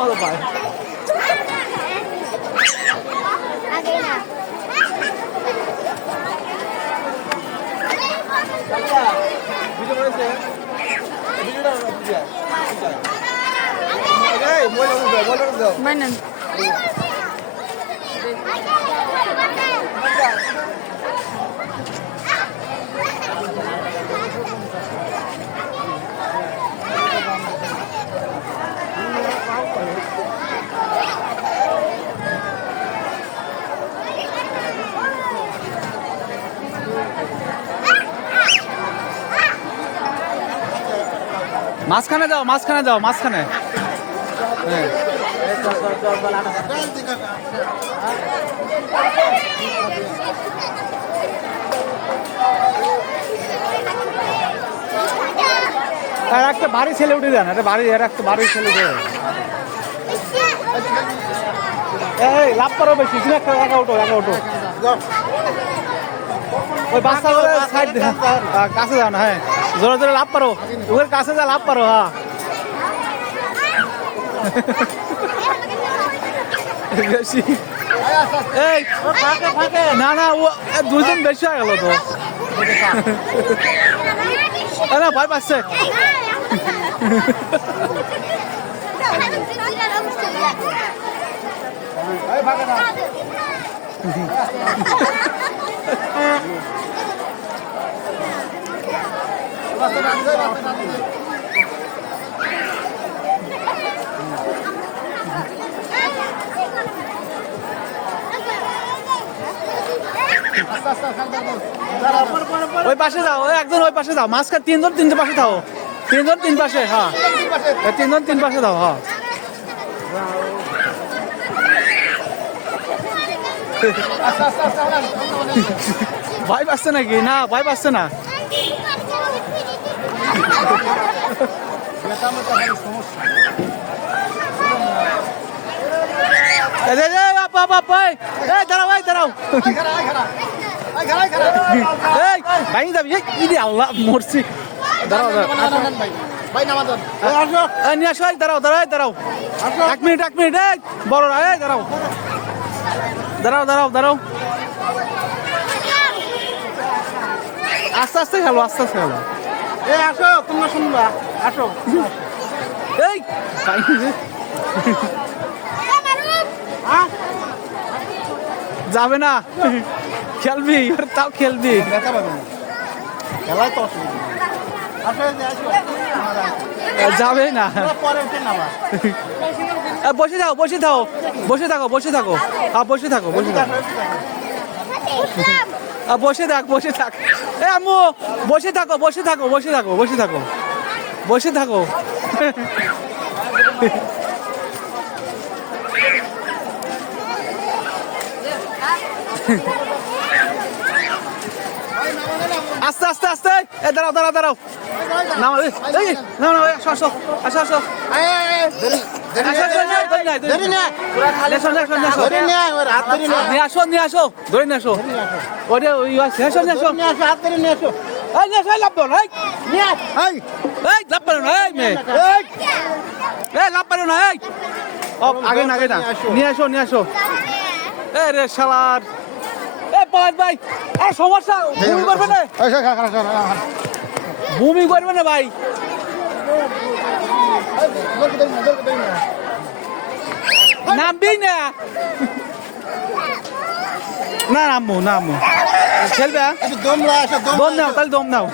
ভালো পায়। Mana? মাঝখানে যাও, মাঝখানে যাও, মাঝখানে। হ্যাঁ আর একটা বাড়ি ছেলে উঠে যান, একটা বাড়ি আর একটা বাড়ির ছেলে উঠে যান। এই লাভ করো বেশি, তুমি একটা একা ওঠো, একা ওঠো। ওই বাচ্চা করে সাইড কাছে যাও না। হ্যাঁ জোরে জোরে লাভ পারো, ওদের কাছে যা লাভ পারো। হ্যাঁ বেশি এই না না, ও দুজন বেশি হয়ে গেল তো। না ভয় পাচ্ছে। ওই পাশে যাও, ওই একজন ওই পাশে যাও, মাঝখানে তিনজন তিনটে পাশে থাও, তিনজন তিন পাশে। হ্যাঁ তিনজন তিন পাশে দাও। হ্যাঁ ভয় পাচ্ছে নাকি? না ভয় পাচ্ছে না। দাঁড়াও দাঁড়াও, ভাই যাবি আল্লাহ মরছি। দাঁড়াও নিয়ে আসো, দাঁড়াও দাঁড়াও দাঁড়াও, এক মিনিট এক মিনিট, বড় দাঁড়াও দাঁড়াও দাঁড়াও দাঁড়াও, আস্তে আস্তে খেলো, আস্তে আস্তে খেলো। আসো তোমরা শুনবা, আসো। এই যাবে না, খেলবি তাও খেলবি, খেলায় তো অসুবিধা যাবে না। পরে উঠে নামা। বসে থাকো বসে থাকো বসে থাকো বসে থাকো, বসে থাকো বসে থাকো, বসে থাক বসে থাক। এ আম্মু বসে থাকো বসে থাকো বসে থাকো বসে থাকো বসে থাকো। আস্তে আস্তে আস্তে, এ দাঁড়াও দাঁড়াও দাঁড়াও, নাও নাও নাও, আসো আসো আসো আসো, নিয়ে আসো নিয়ে আসো, ধরে নিয়ে আসো, ওরে আসো নিয়ে আসো, হাত ধরে নিয়ে আসো। নিয়ে আসো, লাভ পারো না, লাভ পারো না, লাভ পারো না, আগে না আগে না, নিয়ে আসো নিয়ে আসো। এ রে শালার, এ পাঁচ ভাই, সমস্যা ভূমি করবে না, ভূমি করবে না ভাই, নামবি না, না নামবো নামবো, খেলবে দম নাও, দম নাও, তাহলে দম নাও।